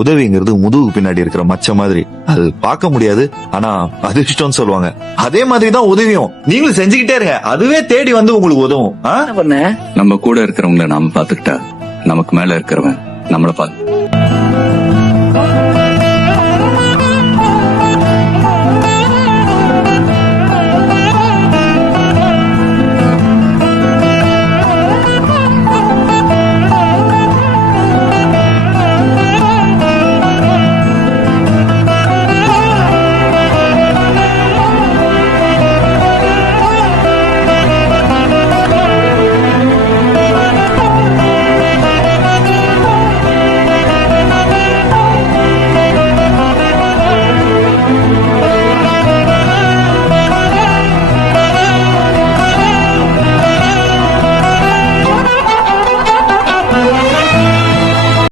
உதவிங்கிறது முதுகு பின்னாடி இருக்கிற மச்ச மாதிரி, அது பார்க்க முடியாது, ஆனா அதிர்ஷ்டம் சொல்லுவாங்க. அதே மாதிரிதான் உதவியும், நீங்களும் செஞ்சுக்கிட்டே இருங்க, அதுவே தேடி வந்து உங்களுக்கு உதவும். நம்ம கூட இருக்கிறவங்கள நாம பாத்துக்கிட்டா நமக்கு மேல இருக்கிறவன் நம்மள பாத்து